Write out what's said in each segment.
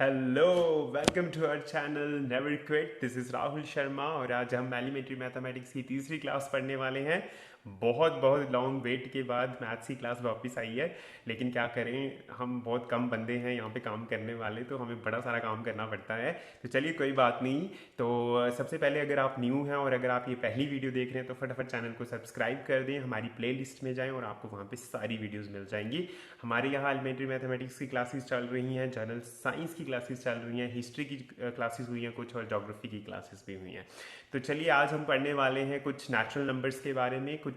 Hello, welcome to our channel never quit. This is Rahul Sharma और आज हम एलिमेंट्री मैथमेटिक्स की तीसरी क्लास पढ़ने वाले हैं। बहुत बहुत लॉन्ग वेट के बाद मैथ्स की क्लास वापस आई है, लेकिन क्या करें, हम बहुत कम बंदे हैं यहाँ पे काम करने वाले, तो हमें बड़ा सारा काम करना पड़ता है। तो चलिए कोई बात नहीं। तो सबसे पहले अगर आप न्यू हैं और अगर आप ये पहली वीडियो देख रहे हैं तो फटाफट चैनल को सब्सक्राइब कर दें, हमारी प्लेलिस्ट में जाएं और आपको वहाँ पे सारी वीडियोस मिल जाएंगी। हमारे यहाँ एलिमेंट्री मैथमेटिक्स की क्लासेस चल रही हैं, जनरल साइंस की क्लासेस चल रही हैं, हिस्ट्री की क्लासेस हुई हैं कुछ, और ज्योग्राफी की क्लासेस भी हुई हैं। तो चलिए आज हम पढ़ने वाले हैं कुछ नेचुरल नंबर्स के बारे में, कुछ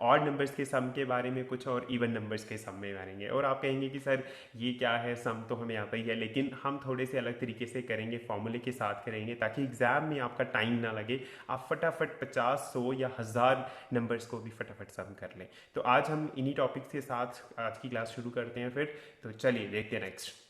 ऑड नंबर्स के सम के बारे में, कुछ और इवन नंबर्स के सम में मारेंगे। और आप कहेंगे कि सर ये क्या है, सम तो हमें आता ही है, लेकिन हम थोड़े से अलग तरीके से करेंगे, फॉर्मूले के साथ करेंगे, ताकि एग्जाम में आपका टाइम ना लगे, आप फटाफट 50, 100 या 1000 नंबर्स को भी फटाफट सम कर लें। तो आज हम इन्हीं टॉपिक्स के साथ आज की क्लास शुरू करते हैं फिर। तो चलिए देखते हैं नेक्स्ट।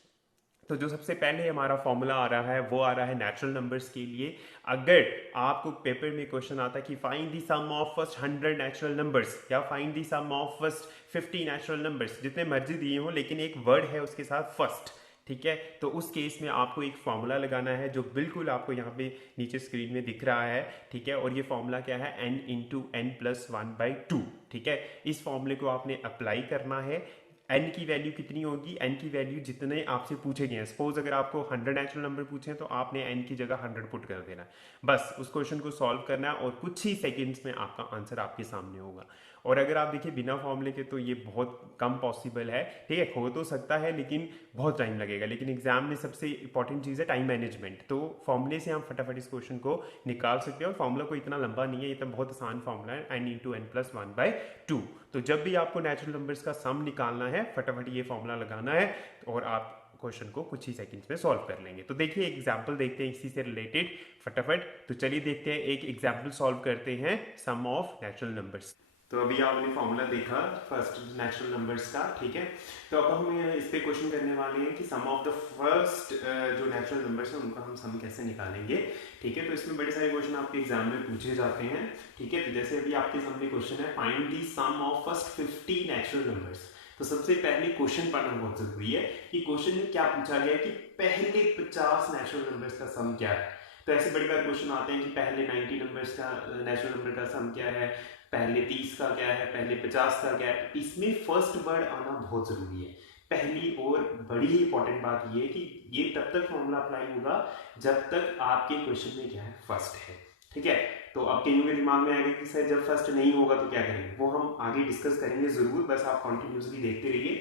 तो जो सबसे पहले हमारा फॉर्मूला आ रहा है वो आ रहा है नेचुरल नंबर्स के लिए। अगर आपको पेपर में क्वेश्चन आता है कि find the sum of first 100 natural numbers या find the sum of first 50 natural numbers, जितने मर्जी दिए हों लेकिन एक वर्ड है उसके साथ फर्स्ट, ठीक है, तो उस केस में आपको एक फॉर्मूला लगाना है जो बिल्कुल आपको यहाँ पे नीचे स्क्रीन में दिख रहा है, ठीक है। और ये फॉर्मूला क्या है, n into n plus one by two, ठीक है। इस फॉर्मूले को आपने अप्लाई करना है। n की वैल्यू कितनी होगी, n की वैल्यू जितने आपसे पूछे गए हैं, सपोज अगर आपको 100 नेचुरल नंबर पूछे हैं तो आपने n की जगह 100 पुट कर देना है। बस उस क्वेश्चन को सॉल्व करना है और कुछ ही सेकंड्स में आपका आंसर आपके सामने होगा। और अगर आप देखिए बिना फॉर्मूले के तो ये बहुत कम पॉसिबल है, ठीक है, हो तो सकता है लेकिन बहुत टाइम लगेगा। लेकिन एग्जाम में सबसे इंपॉर्टेंट चीज़ है टाइम मैनेजमेंट, तो फॉर्मूले से हम फटाफट इस क्वेश्चन को निकाल सकते हैं। और फॉर्मूला कोई इतना लंबा नहीं है, ये तो बहुत आसान फॉर्मूला है, n into n plus one by two. तो जब भी आपको नेचुरल नंबर्स का सम निकालना है फटाफट ये फॉर्मूला लगाना है और आप क्वेश्चन को कुछ ही सेकंड्स में सॉल्व कर लेंगे। तो देखिए एग्जांपल देखते हैं इसी से रिलेटेड फटाफट। तो चलिए देखते हैं, एक एग्जांपल सॉल्व करते हैं सम ऑफ नेचुरल नंबर्स। तो अभी आपने फॉर्मूला देखा फर्स्ट नेचुरल नंबर्स का, ठीक है। तो अब हम इस पे क्वेश्चन करने वाले हैं कि सम ऑफ द फर्स्ट जो नेचुरल नंबर्स हैं उनका हम सम कैसे निकालेंगे, ठीक है। तो इसमें बड़े सारे क्वेश्चन आपके एग्जाम में पूछे जाते हैं, ठीक है। तो जैसे अभी आपके सामने क्वेश्चन है, find the sum of first 50 natural numbers. तो सबसे पहले क्वेश्चन पढ़ना बहुत जरूरी है कि क्वेश्चन में क्या पूछा गया है कि पहले 50 नेचुरल नंबर्स का सम क्या है। तो ऐसे बड़ी बार क्वेश्चन आते हैं कि पहले 90 नंबर्स का नेचुरल नंबर का सम क्या है, पहले 30 का क्या है, पहले 50 का क्या है। इसमें फर्स्ट वर्ड आना बहुत जरूरी है। पहली और बड़ी ही इंपॉर्टेंट बात ये है कि ये तब तक फॉर्मूला अप्लाई होगा जब तक आपके क्वेश्चन में क्या है, फर्स्ट है, ठीक है। तो अब कईयों के दिमाग में आएगा कि सर जब फर्स्ट नहीं होगा तो क्या करेंगे, वो हम आगे डिस्कस करेंगे जरूर, बस आप कंटिन्यूसली देखते रहिए,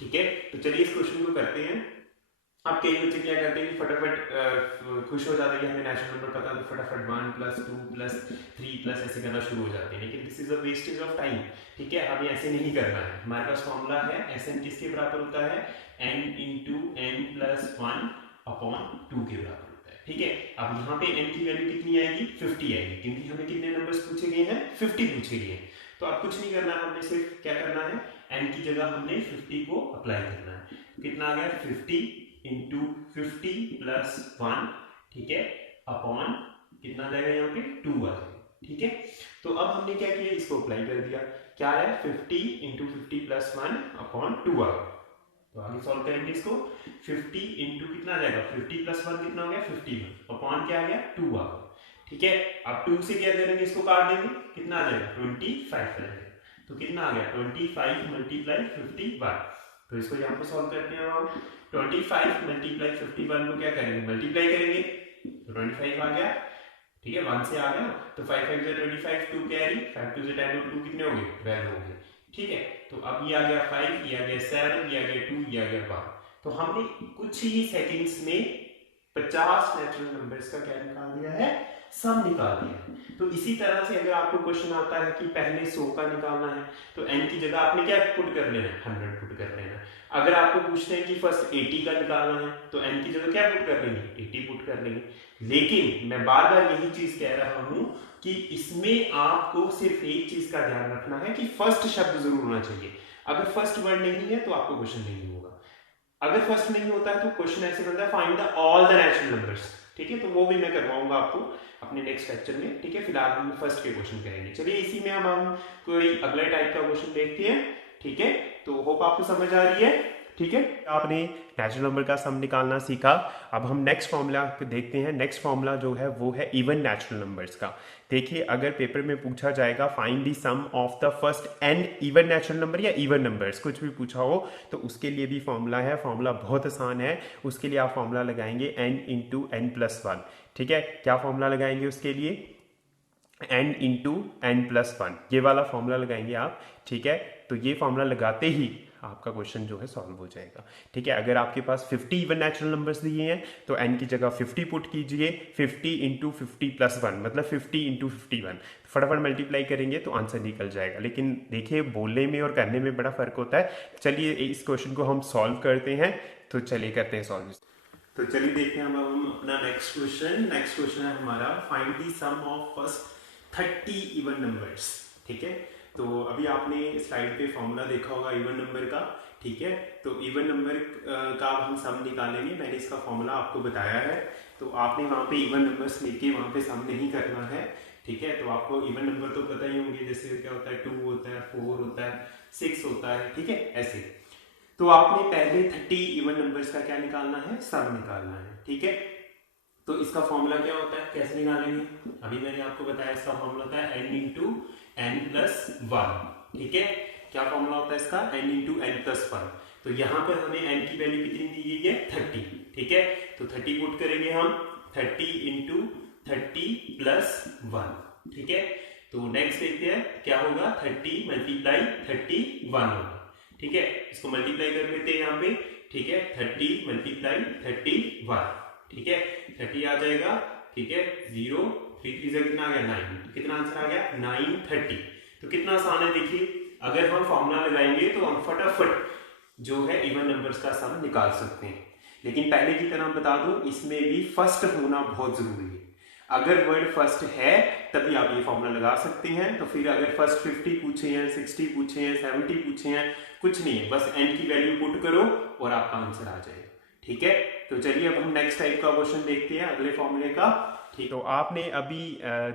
ठीक है। तो चलिए इस क्वेश्चन को करते हैं। अब कई बच्चे क्या करते हैं कि फटाफट खुश हो जाते हैं कि हमें नेचुरल नंबर पता है तो फटाफट 1 प्लस 2 प्लस 3 प्लस ऐसे करना शुरू हो जाते हैं, लेकिन this is a wastage of time, ठीक है। हमें ऐसे नहीं करना है। हमारे पास फॉर्मूला है, एस एन किसके बराबर होता है, n into n plus one upon two के बराबर होता है, ठीक है। अब यहाँ पे n की वैल्यू कितनी आएगी, 50 आएगी, क्योंकि हमें कितने नंबर्स पूछे गए हैं, 50 पूछे गए हैं। तो अब कुछ नहीं करना है, हमने सिर्फ क्या करना है, n की जगह हमने 50 को अप्लाई करना है। कितना आ गया, 50 इंटू 50 प्लस वन, ठीक है, अपॉन कितना जाएगा यहाँ पे 2 आ जाएगा, ठीक है। तो अब हमने क्या किया, इसको अप्लाई कर दिया, क्या है 50 इंटू 50 प्लस वन अपॉन 2 आ गया। तो आगे सॉल्व करेंगे इसको, 50 इंटू कितना आ जाएगा, 50 प्लस वन कितना हो गया, 51 अपॉन क्या आ गया, 2 आ गया, ठीक है। अब 2 से क्या करेंगे, इसको काट देंगे, कितना आ जाएगा 25 आ जाएगा। तो कितना आ गया 25 मल्टीप्लाई 51। तो इसको यहाँ पे सॉल्व करते हैं हम, 25 मल्टीप्लाई 51 को क्या करेंगे, मल्टीप्लाई करेंगे, तो 25 आ गया, ठीक है, 1 से आ गया। तो 5 5 से 25, 2 कैरी, 5 2 से 10 और 2 कितने हो गए, 12 हो गए, ठीक है। तो अब ये आ गया 5, ये आ गया 7, ये आ गया 2, ये आ गया 1। तो हमने कुछ ही सेकंड्स में 50 नेचुरल नंबर्स का क्या निकाल दिया है, सम निकाल दिया। तो इसी तरह से अगर आपको क्वेश्चन आता है कि पहले 100 का निकालना है तो n की जगह आपने क्या पुट कर लेना है, 100 पुट कर लेना है। अगर आपको पूछते हैं कि फर्स्ट 80 का निकालना है तो n की जगह क्या पुट कर लेंगे, 80 पुट कर लेंगे। लेकिन मैं बार बार यही चीज कह रहा हूं कि इसमें आपको सिर्फ एक चीज का ध्यान रखना है कि फर्स्ट शब्द जरूर होना चाहिए। अगर फर्स्ट वर्ड नहीं है तो आपको क्वेश्चन नहीं होगा। अगर फर्स्ट नहीं होता है तो क्वेश्चन ऐसे बनता है, find the all the natural numbers, ठीक है। तो वो भी मैं करवाऊंगा आपको अपने नेक्स्ट लेक्चर में, ठीक है। फिलहाल हम फर्स्ट के क्वेश्चन करेंगे। चलिए इसी में हम कोई अगले टाइप का क्वेश्चन देखते हैं, ठीक है। तो होप आपको समझ आ रही है, ठीक है, आपने नेचुरल नंबर का सम निकालना सीखा। अब हम नेक्स्ट फॉर्मूला देखते हैं। नेक्स्ट फॉर्मूला जो है वो है इवन नेचुरल नंबर्स का। देखिए, अगर पेपर में पूछा जाएगा find the sum of the first n even natural number या इवन नंबर्स, कुछ भी पूछा हो तो उसके लिए भी फॉर्मूला है। फॉर्मूला बहुत आसान है। उसके लिए आप फॉर्मूला लगाएंगे n into n plus one. ठीक है, क्या फॉर्मूला लगाएंगे उसके लिए? n into n plus one, ये वाला फॉर्मूला लगाएंगे आप। ठीक है, तो ये फॉर्मूला लगाते ही आपका क्वेश्चन जो है सॉल्व हो जाएगा। ठीक है, अगर आपके पास 50 इवन नेचुरल नंबर्स दिए हैं तो n की जगह 50 पुट कीजिए। 50 इंटू 50 प्लस वन मतलब 50 इंटू 51, फटाफट मल्टीप्लाई करेंगे तो आंसर निकल जाएगा। लेकिन देखिए, बोलने में और करने में बड़ा फर्क होता है। चलिए इस क्वेश्चन को हम सॉल्व करते हैं। तो चलिए करते हैं सॉल्व। तो चलिए देखते हैं हम अपना नेक्स्ट क्वेश्चन। नेक्स्ट क्वेश्चन है हमारा find the sum of first 30 even numbers. ठीक है, तो अभी आपने स्लाइड पे फॉर्मूला देखा होगा इवन नंबर का। ठीक है, तो इवन नंबर का हम सम निकालेंगे। मैंने इसका फॉर्मूला आपको बताया है, तो आपने वहाँ पे इवन नंबर्स लेके वहाँ पे सम नहीं करना है। ठीक है, तो आपको इवन नंबर तो पता ही होंगे, जैसे क्या होता है 2 होता है, 4 होता है, 6 होता है। ठीक है, ऐसे। तो आपने पहले 30 इवन नंबर्स का क्या निकालना है? सम निकालना है। ठीक है, तो इसका फॉर्मूला क्या होता है, कैसे निकालेंगे? अभी मैंने आपको बताया इसका फॉर्मूला होता है n into n plus one. ठीक है, क्या फॉर्मूला होता है इसका? n into n plus one. तो यहाँ पर हमें n की वैल्यू कितनी दी गई है? 30। ठीक है, तो 30 पुट करेंगे हम। 30 इंटू 30 प्लस वन। ठीक है, तो नेक्स्ट देखते हैं क्या होगा। 30 मल्टीप्लाई 31 होगा। ठीक है, इसको मल्टीप्लाई कर लेते हैं यहाँ पे। ठीक है, 30 मल्टीप्लाई 31। ठीक है, 30 आ जाएगा। ठीक है, 0 3 से कितना आ गया? 9। तो कितना आंसर आ गया? 930। तो कितना आसान है। देखिए, अगर हम फॉर्मूला लगाएंगे तो हम फटाफट जो है इवन नंबर्स का सम निकाल सकते हैं। लेकिन पहले की तरह बता दूं, इसमें भी फर्स्ट होना बहुत जरूरी है। अगर वर्ड फर्स्ट है तभी आप ये फॉर्मूला लगा सकते हैं। तो फिर अगर फर्स्ट 50 पूछे हैं, 60 पूछे हैं, 70 पूछे हैं, कुछ नहीं है, बस n की वैल्यू पुट करो और आपका आंसर आ जाएगा। ठीक है, तो चलिए अब हम नेक्स्ट टाइप का क्वेश्चन देखते हैं अगले फॉर्मूले का। ठीक, तो आपने अभी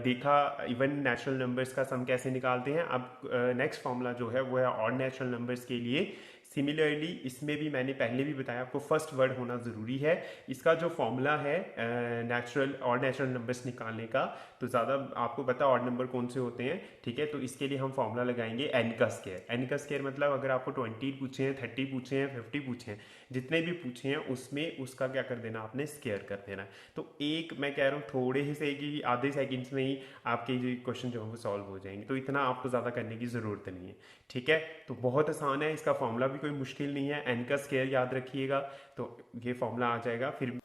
देखा इवन नेचुरल नंबर्स का सम कैसे निकालते हैं। अब नेक्स्ट फॉर्मूला जो है वो है ऑड नेचुरल नंबर्स के लिए। सिमिलरली इसमें भी मैंने पहले भी बताया आपको फर्स्ट वर्ड होना ज़रूरी है। इसका जो फॉर्मूला है नेचुरल और नेचुरल नंबर्स निकालने का, तो ज़्यादा आपको पता ऑड नंबर कौन से होते हैं। ठीक है, तो इसके लिए हम फॉर्मूला लगाएंगे n का स्क्वायर। n का स्क्वायर मतलब अगर आपको 20 पूछे हैं, 30 पूछे हैं, 50 पूछे हैं, जितने भी पूछे हैं उसमें उसका क्या कर देना आपने? स्क्वायर कर देना। तो एक मैं कह रहा हूँ थोड़े ही से कि आधे सेकंड्स में ही आपके जो क्वेश्चन जो है वो सॉल्व हो जाएंगे। तो इतना आपको ज़्यादा करने की ज़रूरत नहीं है। ठीक है, तो बहुत आसान है। इसका फॉर्मूला भी कोई मुश्किल नहीं है। n का स्क्वायर याद रखिएगा तो ये फॉर्मूला आ जाएगा। फिर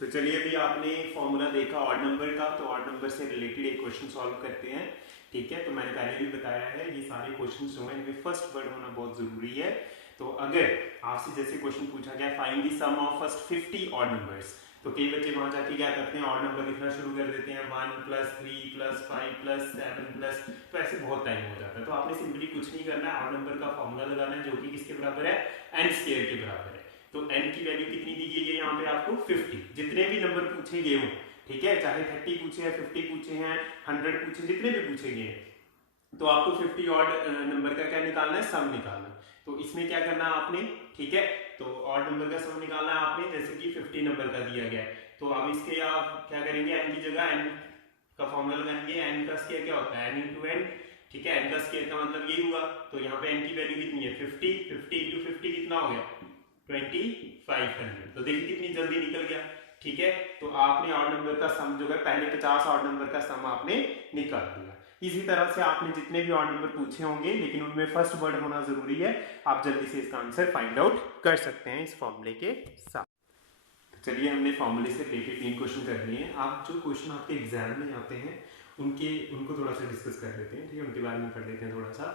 तो चलिए, अभी आपने फॉर्मूला देखा ऑड नंबर का, तो ऑड नंबर से रिलेटेड एक क्वेश्चन सॉल्व करते हैं। ठीक है, तो मैंने पहले भी बताया है ये सारे क्वेश्चन जो हैं इनमें फर्स्ट वर्ड होना बहुत जरूरी है। तो अगर आपसे जैसे क्वेश्चन पूछा गया find the sum of first 50 odd numbers, तो कई बच्चे वहां जाके क्या करते हैं? ऑड नंबर लिखना शुरू कर देते हैं, 1 प्लस 3 प्लस 5 प्लस 7 प्लस, तो ऐसे बहुत टाइम हो जाता है। तो आपने सिंपली कुछ नहीं करना है, ऑड नंबर का फॉर्मूला लगाना है जो कि किसके बराबर है? n स्क्वायर के बराबर है। तो n की वैल्यू कितनी दी गई है यहाँ पे आपको? 50। जितने भी नंबर पूछे गए हों, ठीक है, चाहे 30 पूछे हैं, 50 पूछे हैं, 100 पूछे, जितने भी पूछे गए हैं, तो आपको 50 ऑड नंबर का क्या निकालना है? सम निकालना। तो इसमें क्या करना है आपने? ठीक है, तो ऑड नंबर का सम निकालना है आपने, जैसे कि 50 नंबर का दिया गया है। तो अब इसके आप क्या करेंगे? n की जगह n का फॉर्मूला लगाएंगे। n का स्क्वायर क्या होता है? n into n. ठीक है, n का स्क्वायर का मतलब यही हुआ। तो यहाँ पे n की वैल्यू कितनी है? 50। 50 इंटू 50 कितना हो गया? 2500। तो देखिए कितनी जल्दी निकल गया। ठीक है, तो आपने ऑड नंबर का सम जो है पहले 50 ऑड नंबर का सम आपने निकाल दिया। इसी तरह से आपने जितने भी ऑड नंबर पूछे होंगे, लेकिन उनमें फर्स्ट वर्ड होना जरूरी है। आप जल्दी से इसका आंसर फाइंड आउट कर सकते हैं इस फॉर्मूले के साथ। तो चलिए, हमने फॉर्मूले से रिलेटेड 3 क्वेश्चन कर लिए हैं। आप जो क्वेश्चन आपके एग्जाम में आते हैं उनको थोड़ा सा डिस्कस कर लेते हैं। ठीक है, उनके बारे में पढ़ लेते हैं थोड़ा सा।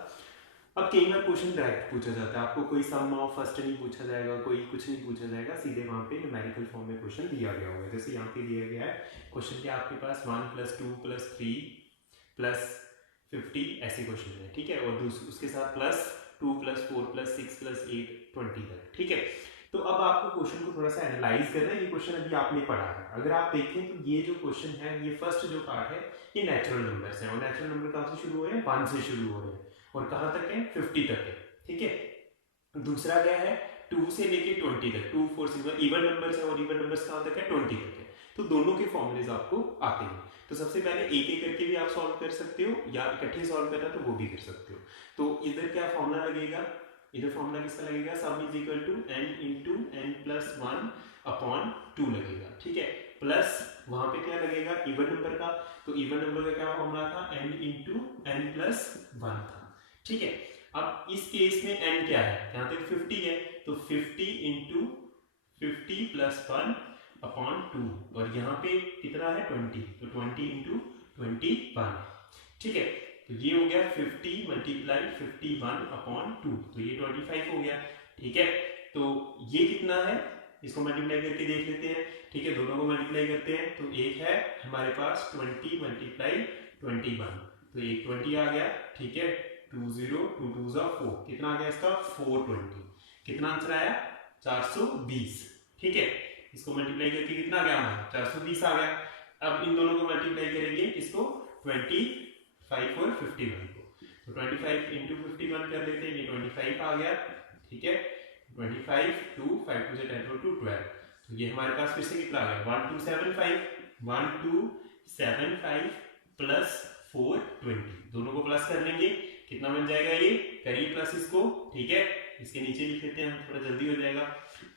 अब कई बार क्वेश्चन डायरेक्ट पूछा जाता है, आपको कोई सम ऑफ फर्स्ट नहीं पूछा जाएगा, कोई कुछ नहीं पूछा जाएगा, सीधे वहाँ पे न्यूमेरिकल फॉर्म में क्वेश्चन दिया गया होगा। जैसे यहाँ पे दिया गया है क्वेश्चन क्या आपके पास 1 + 2 + 3 + 50 ऐसे क्वेश्चन है। ठीक है, और उसके साथ +2 + 4 + 6 + 8 20 तक। ठीक है, तो अब आपको क्वेश्चन को थोड़ा सा एनालाइज करना है। ये क्वेश्चन अभी आपने पढ़ा है। अगर आप देखें तो ये जो क्वेश्चन है, ये फर्स्ट जो पार्ट है ये नेचुरल नंबर्स है, और नेचुरल नंबर कहाँ से शुरू हो रहे हैं? 1 से शुरू हो रहे हैं, और कहाँ तक है? 50 तक है। ठीक है, दूसरा क्या है? 2 से लेके 20 तक, 2 4 6 इवन नंबर्स है और इवन नंबर्स कहाँ तक है 20 तक है। तो दोनों के फॉर्मूलेज आपको आते हैं। तो सबसे पहले एक एक करके भी आप सॉल्व कर सकते हो या इकट्ठे सॉल्व करना तो वो भी कर सकते हो। तो इधर क्या फॉर्मूला लगेगा, इधर फॉर्मूला किसका लगेगा, sum is equal to n into n plus 1 upon 2 लगेगा, ठीक है। प्लस वहां पे क्या लगेगा, इवन नंबर का, तो इवन नंबर का क्या फॉर्मूला था, n इंटू n प्लस 1 था, ठीक है। अब इस केस में n क्या है, यहाँ तक 50 है, तो 50 इंटू 50 प्लस 1 अपॉन 2, और यहाँ पे कितना है 20, तो 20 इंटू 21, ठीक है। तो ये हो गया 50 मल्टीप्लाई 51 अपॉन 2, तो ये 25 हो गया, ठीक है। तो ये कितना है, इसको मल्टीप्लाई करके देख लेते हैं, ठीक है। दोनों को मल्टीप्लाई करते हैं, तो एक है हमारे पास 20 मल्टीप्लाई 21, तो एक 20 आ गया, ठीक है। 20 2 2 4, कितना आ गया इसका 420, कितना आंसर आया 420, ठीक है। इसको मल्टीप्लाई करके कितना आ गया हमारा 420 आ गया। अब इन दोनों को मल्टीप्लाई करेंगे, इसको 25 और 51 को, तो 25 इंटू 51 कर लेते हैं, ये 25 आ गया, ठीक है। 25 2 5 2 से 10 2 12, तो ये हमारे पास फिर से कितना आ गया 1275 प्लस 420, दोनों को प्लस कर लेंगे, कितना बन जाएगा, ये करिए प्लस इसको, ठीक है। इसके नीचे लिख लेते हैं, थोड़ा जल्दी हो जाएगा,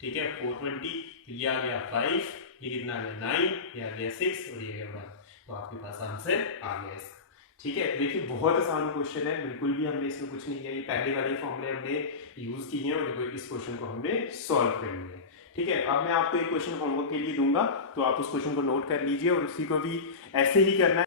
ठीक है। 420, तो ये आ गया 5, ये कितना आ गया 9, ये आ गया 6 और ये गया 1, तो आपके पास आंसर आ गया इसका, ठीक है। देखिए बहुत आसान क्वेश्चन है, बिल्कुल भी हमने इसमें कुछ नहीं किया, ये पहले वाले फॉर्मूले हमने यूज किए हैं और देखो इस क्वेश्चन को हमने सॉल्व कर लिया है, ठीक है। अब मैं आपको एक क्वेश्चन होमवर्क के लिए दूंगा, तो आप उस क्वेश्चन को नोट कर लीजिए और उसी को भी ऐसे ही करना है।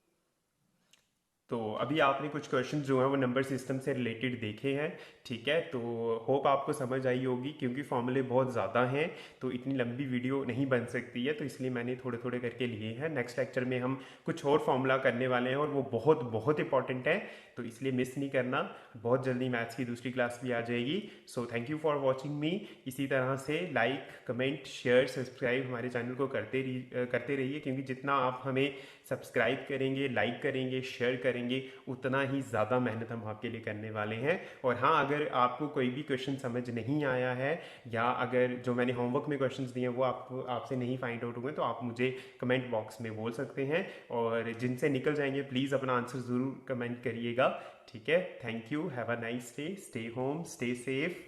तो अभी आपने कुछ क्वेश्चन जो हैं वो नंबर सिस्टम से रिलेटेड देखे हैं, ठीक है। तो होप आपको समझ आई होगी, क्योंकि फॉर्मूले बहुत ज़्यादा हैं तो इतनी लंबी वीडियो नहीं बन सकती है, तो इसलिए मैंने थोड़े थोड़े करके लिए हैं। नेक्स्ट लेक्चर में हम कुछ और फॉर्मूला करने वाले हैं और वो बहुत बहुत इंपॉर्टेंट है, तो इसलिए मिस नहीं करना। बहुत जल्दी मैथ्स की दूसरी क्लास भी आ जाएगी। So thank you for watching मी। इसी तरह से लाइक कमेंट शेयर सब्सक्राइब हमारे चैनल को करते रहिए, क्योंकि जितना आप हमें सब्सक्राइब करेंगे, लाइक करेंगे, शेयर करेंगे, उतना ही ज़्यादा मेहनत हम आपके लिए करने वाले हैं। और हाँ, अगर आपको कोई भी क्वेश्चन समझ नहीं आया है या अगर जो मैंने होमवर्क में क्वेश्चंस दिए हैं वो आपसे नहीं फाइंड आउट हुए, तो आप मुझे कमेंट बॉक्स में बोल सकते हैं, और जिनसे निकल जाएंगे प्लीज़ अपना आंसर ज़रूर कमेंट करिएगा, ठीक है। Thank you, have a nice day, stay home, stay safe.